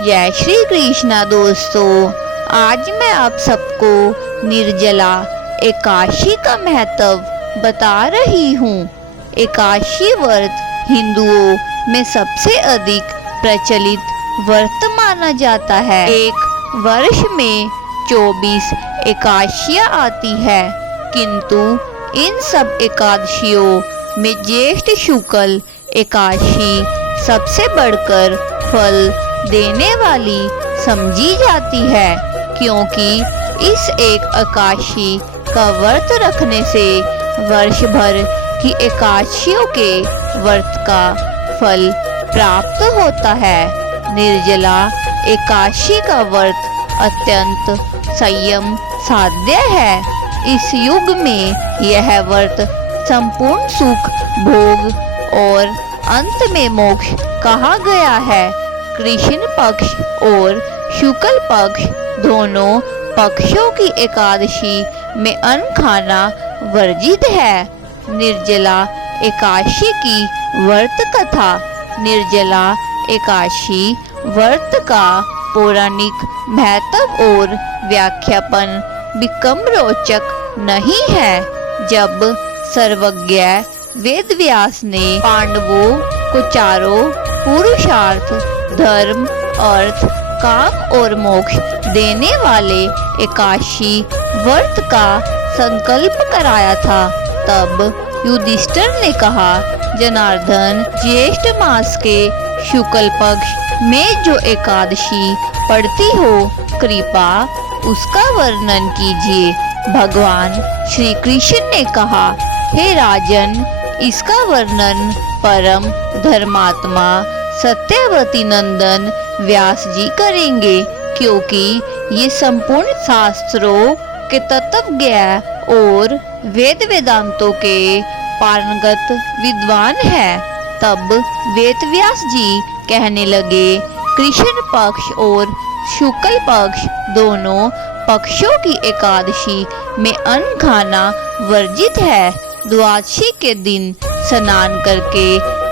जय श्री कृष्णा दोस्तों, आज मैं आप सबको निर्जला एकादशी का महत्व बता रही हूँ। एकादशी व्रत हिंदुओं में सबसे अधिक प्रचलित व्रत माना जाता है। एक वर्ष में 24 एकादशियाँ आती है, किंतु इन सब एकादशियों में ज्येष्ठ शुक्ल एकादशी सबसे बढ़कर फल देने वाली समझी जाती है, क्योंकि इस एक एकादशी का व्रत रखने से वर्ष भर की एकादशियों के व्रत का फल प्राप्त होता है। निर्जला एकादशी का व्रत अत्यंत संयम साध्य है। इस युग में यह व्रत संपूर्ण सुख भोग और अंत में मोक्ष कहा गया है। कृष्ण पक्ष और शुक्ल पक्ष दोनों पक्षों की एकादशी में अन्न खाना वर्जित है। निर्जला एकादशी की व्रत कथा। निर्जला एकादशी व्रत का पौराणिक महत्व और व्याख्यापन भी कम रोचक नहीं है। जब सर्वज्ञ वेद व्यास ने पांडवों को चारों पुरुषार्थ धर्म अर्थ काम और मोक्ष देने वाले एकादशी व्रत का संकल्प कराया था, तब युधिष्ठिर ने कहा, जनार्दन, ज्येष्ठ मास के शुक्ल पक्ष में जो एकादशी पड़ती हो, कृपा उसका वर्णन कीजिए। भगवान श्री कृष्ण ने कहा, हे राजन, इसका वर्णन परम धर्मात्मा सत्यवती नंदन व्यास जी करेंगे, क्योंकि ये संपूर्ण शास्त्रों के तत्वज्ञ और वेद वेदांतों के पारंगत विद्वान है। तब वेद व्यास जी कहने लगे, कृष्ण पक्ष और शुक्ल पक्ष दोनों पक्षों की एकादशी में अन्न खाना वर्जित है। द्वादशी के दिन स्नान करके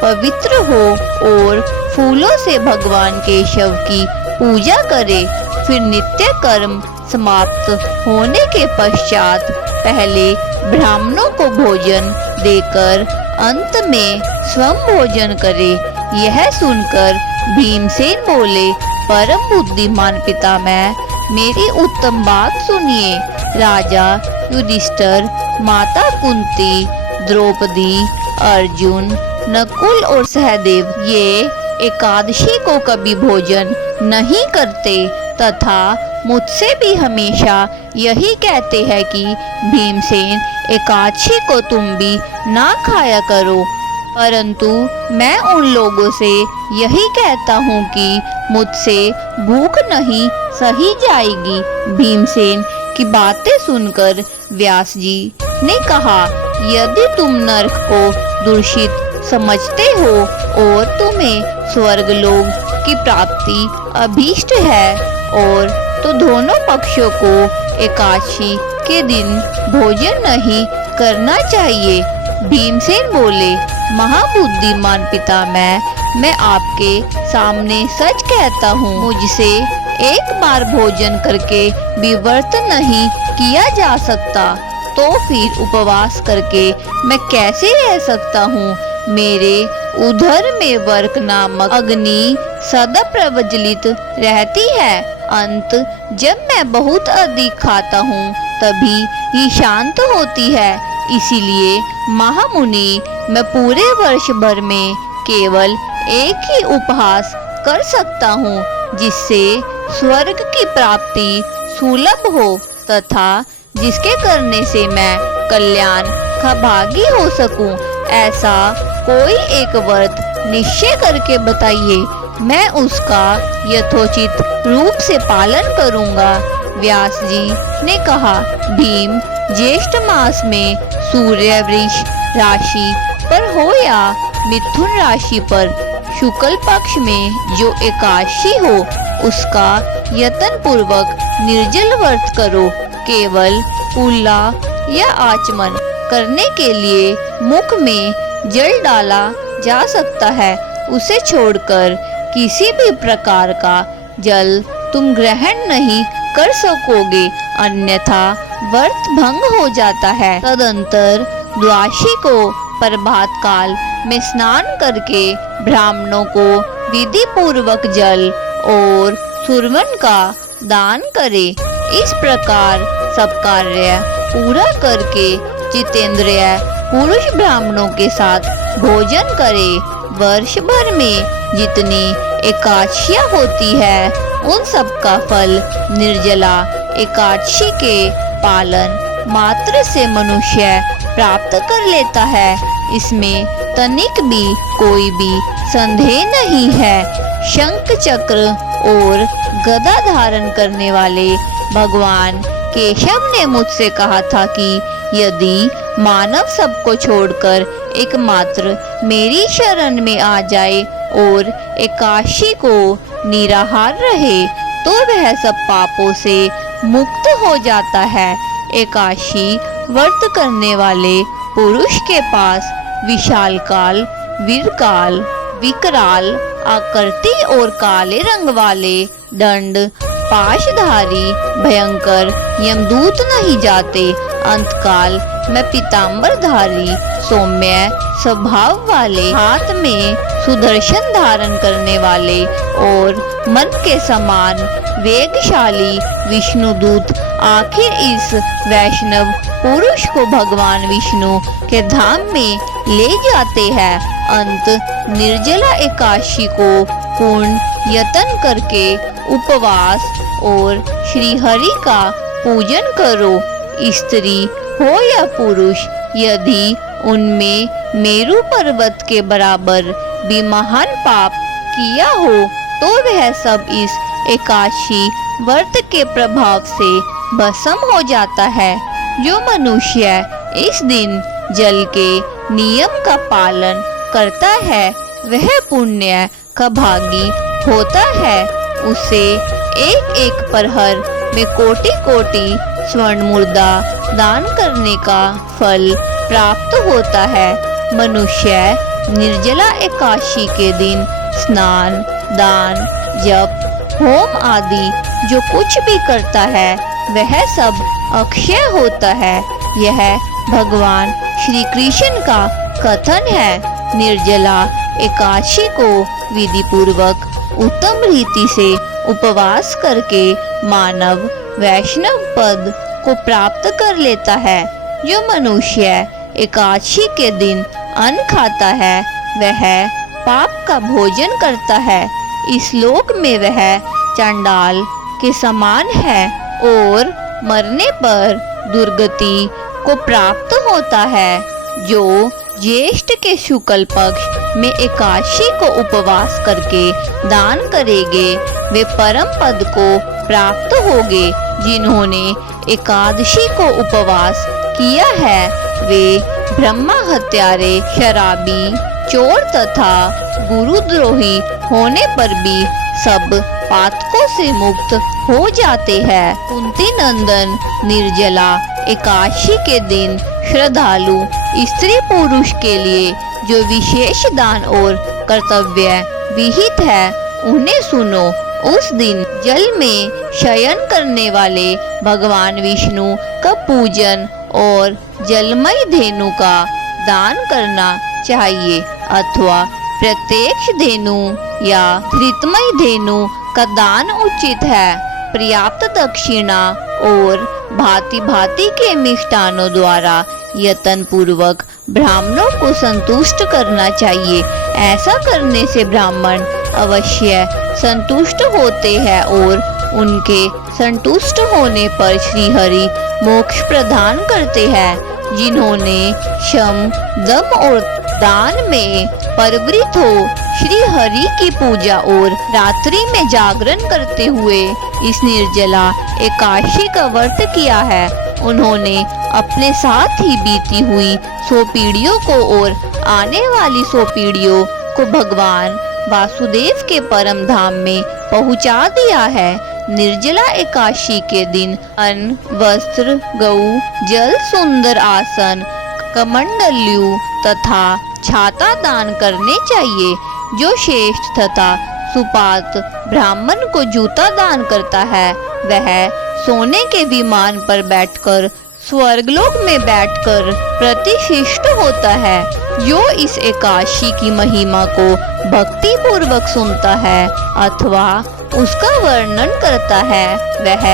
पवित्र हो और फूलों से भगवान केशव की पूजा करे। फिर नित्य कर्म समाप्त होने के पश्चात पहले ब्राह्मणों को भोजन देकर अंत में स्वयं भोजन करे। यह सुनकर भीमसेन बोले, परम बुद्धिमान पितामह, मेरी उत्तम बात सुनिए। राजा युधिष्ठिर, माता कुंती, द्रौपदी, अर्जुन, नकुल और सहदेव ये एकादशी को कभी भोजन नहीं करते तथा मुझसे भी हमेशा यही कहते हैं कि भीमसेन, एकादशी को तुम भी ना खाया करो। परंतु मैं उन लोगों से यही कहता हूँ कि मुझसे भूख नहीं सही जाएगी। भीमसेन की बातें सुनकर व्यास जी ने कहा, यदि तुम नरक को दूषित समझते हो और तुम्हें स्वर्ग लोक की प्राप्ति अभीष्ट है, और तो दोनों पक्षों को एकादशी के दिन भोजन नहीं करना चाहिए। भीमसेन बोले, महाबुद्धिमान पितामह, मैं आपके सामने सच कहता हूँ, मुझसे एक बार भोजन करके भी व्रत नहीं किया जा सकता, तो फिर उपवास करके मैं कैसे रह सकता हूँ। मेरे उदर में वर्क नामक अग्नि सदा प्रज्वलित रहती है। अंत जब मैं बहुत अधिक खाता हूँ तभी ही शांत होती है। इसीलिए महामुनि, मैं पूरे वर्ष भर में केवल एक ही उपहास कर सकता हूँ, जिससे स्वर्ग की प्राप्ति सुलभ हो तथा जिसके करने से मैं कल्याण का भागी हो सकूं। ऐसा कोई एक व्रत निश्चय करके बताइए, मैं उसका यथोचित रूप से पालन करूंगा। व्यास जी ने कहा, भीम, ज्येष्ठ मास में सूर्य वृष राशि पर हो या मिथुन राशि पर शुक्ल पक्ष में जो एकादशी हो, उसका यत्न पूर्वक निर्जल व्रत करो। केवल कुल्ला या आचमन करने के लिए मुख में जल डाला जा सकता है, उसे छोड़कर किसी भी प्रकार का जल तुम ग्रहण नहीं कर सकोगे, अन्यथा व्रत भंग हो जाता है। तदंतर द्वादशी को प्रभात काल में स्नान करके ब्राह्मणों को विधि पूर्वक जल और सुरवन का दान करे। इस प्रकार सब कार्य पूरा करके जितेंद्रिय पुरुष ब्राह्मणों के साथ भोजन करे। वर्ष भर में जितनी एकादशियां होती है उन सब का फल निर्जला एकादशी के पालन मात्र से मनुष्य प्राप्त कर लेता है। इसमें तनिक भी कोई भी संदेह नहीं है। शंख चक्र और गदा धारण करने वाले भगवान केशव ने मुझसे कहा था कि यदि मानव सबको छोड़कर एकमात्र मेरी शरण में आ जाए और एकादशी को निराहार रहे तो वह सब पापों से मुक्त हो जाता है। एकादशी व्रत करने वाले पुरुष के पास विशालकाल, वीरकाल, विकराल आकृति और काले रंग वाले दंड पाशधारी भयंकर यमदूत नहीं जाते। अंतकाल में पीतांबरधारी सौम्य स्वभाव वाले, हाथ में सुदर्शन धारण करने वाले और मन के समान वेगशाली विष्णुदूत आखिर इस वैष्णव पुरुष को भगवान विष्णु के धाम में ले जाते हैं। अंत निर्जला एकादशी को पूर्ण यत्न करके उपवास और श्री हरि का पूजन करो। स्त्री हो या पुरुष, यदि उनमें मेरु पर्वत के बराबर भी महान पाप किया हो तो वह सब इस एकादशी व्रत के प्रभाव से भस्म हो जाता है। जो मनुष्य इस दिन जल के नियम का पालन करता है वह पुण्य का भागी होता है। उसे एक एक प्रहर में कोटि कोटि स्वर्ण मुर्दा दान करने का फल प्राप्त होता है। मनुष्य निर्जला एकादशी के दिन स्नान, दान, जप, होम आदि जो कुछ भी करता है वह सब अक्षय होता है। यह भगवान श्री कृष्ण का कथन है। निर्जला एकादशी को विधि पूर्वक उत्तम रीति से उपवास करके मानव वैष्णव पद को प्राप्त कर लेता है। जो मनुष्य एकादशी के दिन अन्न खाता है वह पाप का भोजन करता है। इस लोक में वह चंडाल के समान है और मरने पर दुर्गति को प्राप्त होता है। जो ज्येष्ठ के शुक्ल पक्ष में एकादशी को उपवास करके दान करेंगे वे परम पद को प्राप्त होंगे। जिन्होंने एकादशी को उपवास किया है वे ब्रह्मा हत्यारे, शराबी, चोर तथा गुरुद्रोही होने पर भी सब पातकों से मुक्त हो जाते हैं। कुंती नंदन निर्जला एकादशी के दिन श्रद्धालु स्त्री पुरुष के लिए जो विशेष दान और कर्तव्य विहित है उन्हें सुनो। उस दिन जल में शयन करने वाले भगवान विष्णु का पूजन और जलमय धेनु का दान करना चाहिए अथवा प्रत्यक्ष धेनु या धृतमय धेनु का दान उचित है। पर्याप्त दक्षिणा और भांति भांति के मिष्टानों द्वारा यत्न पूर्वक ब्राह्मणों को संतुष्ट करना चाहिए। ऐसा करने से ब्राह्मण अवश्य संतुष्ट होते हैं और उनके संतुष्ट होने पर श्री हरि मोक्ष प्रदान करते हैं। जिन्होंने शम, दम और दान में प्रवृत्त हो श्री हरि की पूजा और रात्रि में जागरण करते हुए इस निर्जला एकादशी का व्रत किया है, उन्होंने अपने साथ ही बीती हुई 100 पीढ़ियों को और आने वाली 100 पीढ़ियों को भगवान वासुदेव के परम धाम में पहुंचा दिया है। निर्जला एकादशी के दिन अन्न, वस्त्र, गौ, जल, सुंदर आसन, कमंडल्यू तथा छाता दान करने चाहिए। जो श्रेष्ठ तथा सुपात ब्राह्मण को जूता दान करता है वह सोने के विमान पर बैठकर स्वर्गलोक में बैठकर प्रतिष्ठित होता है। जो इस एकादशी की महिमा को भक्ति पूर्वक सुनता है अथवा उसका वर्णन करता है वह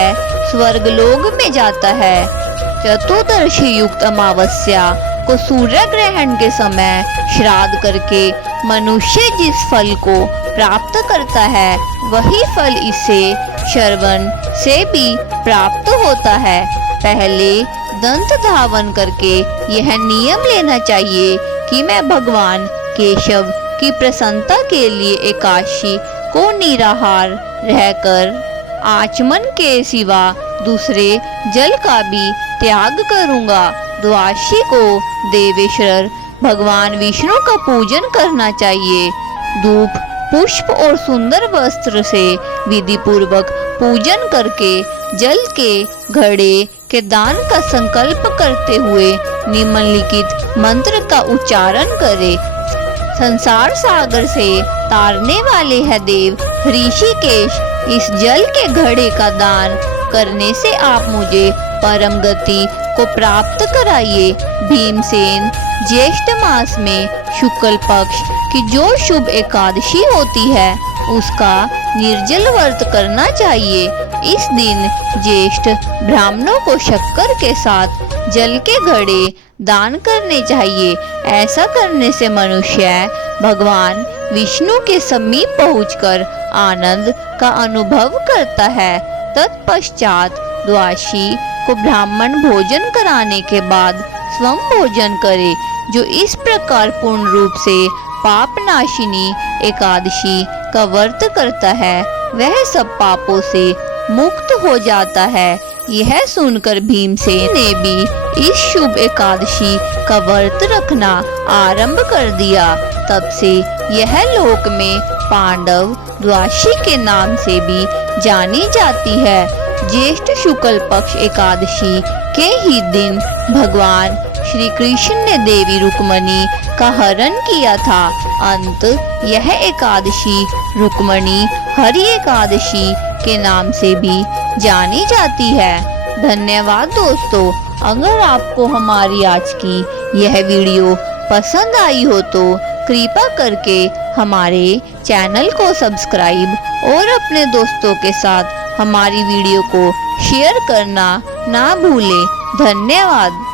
स्वर्गलोक में जाता है। चतुर्दशी युक्त अमावस्या को सूर्य ग्रहण के समय श्राद्ध करके मनुष्य जिस फल को प्राप्त करता है वही फल इसे श्रवण से भी प्राप्त होता है। पहले दंत धावन करके यह नियम लेना चाहिए कि मैं भगवान केशव की प्रसन्नता के लिए एकादशी को निराहार रहकर आचमन के सिवा दूसरे जल का भी त्याग करूंगा। द्वादशी को देवेश्वर भगवान विष्णु का पूजन करना चाहिए। धूप पुष्प और सुंदर वस्त्र से विधि पूर्वक पूजन करके जल के घड़े के दान का संकल्प करते हुए निम्नलिखित मंत्र का उच्चारण करें। संसार सागर से तारने वाले है देव ऋषिकेश, इस जल के घड़े का दान करने से आप मुझे परम गति को प्राप्त कराइए। भीमसेन ज्येष्ठ मास में शुक्ल पक्ष की जो शुभ एकादशी होती है उसका निर्जल व्रत करना चाहिए। इस दिन ज्येष्ठ ब्राह्मणों को शक्कर के साथ जल के घड़े दान करने चाहिए। ऐसा करने से मनुष्य भगवान विष्णु के समीप पहुंचकर आनंद का अनुभव करता है। तत्पश्चात द्वादशी को ब्राह्मण भोजन कराने के बाद स्वयं भोजन करे। जो इस प्रकार पूर्ण रूप से पाप नाशिनी एकादशी का व्रत करता है वह सब पापों से मुक्त हो जाता है। यह सुनकर भीमसेन ने भी इस शुभ एकादशी का व्रत रखना आरंभ कर दिया। तब से यह लोक में पांडव द्वादशी के नाम से भी जानी जाती है। ज्येष्ठ शुक्ल पक्ष एकादशी के ही दिन भगवान श्री कृष्ण ने देवी रुक्मणी का हरण किया था। अंत यह एकादशी रुक्मणी हरि एकादशी के नाम से भी जानी जाती है। धन्यवाद दोस्तों। अगर आपको हमारी आज की यह वीडियो पसंद आई हो तो कृपा करके हमारे चैनल को सब्सक्राइब और अपने दोस्तों के साथ हमारी वीडियो को शेयर करना ना भूलें। धन्यवाद।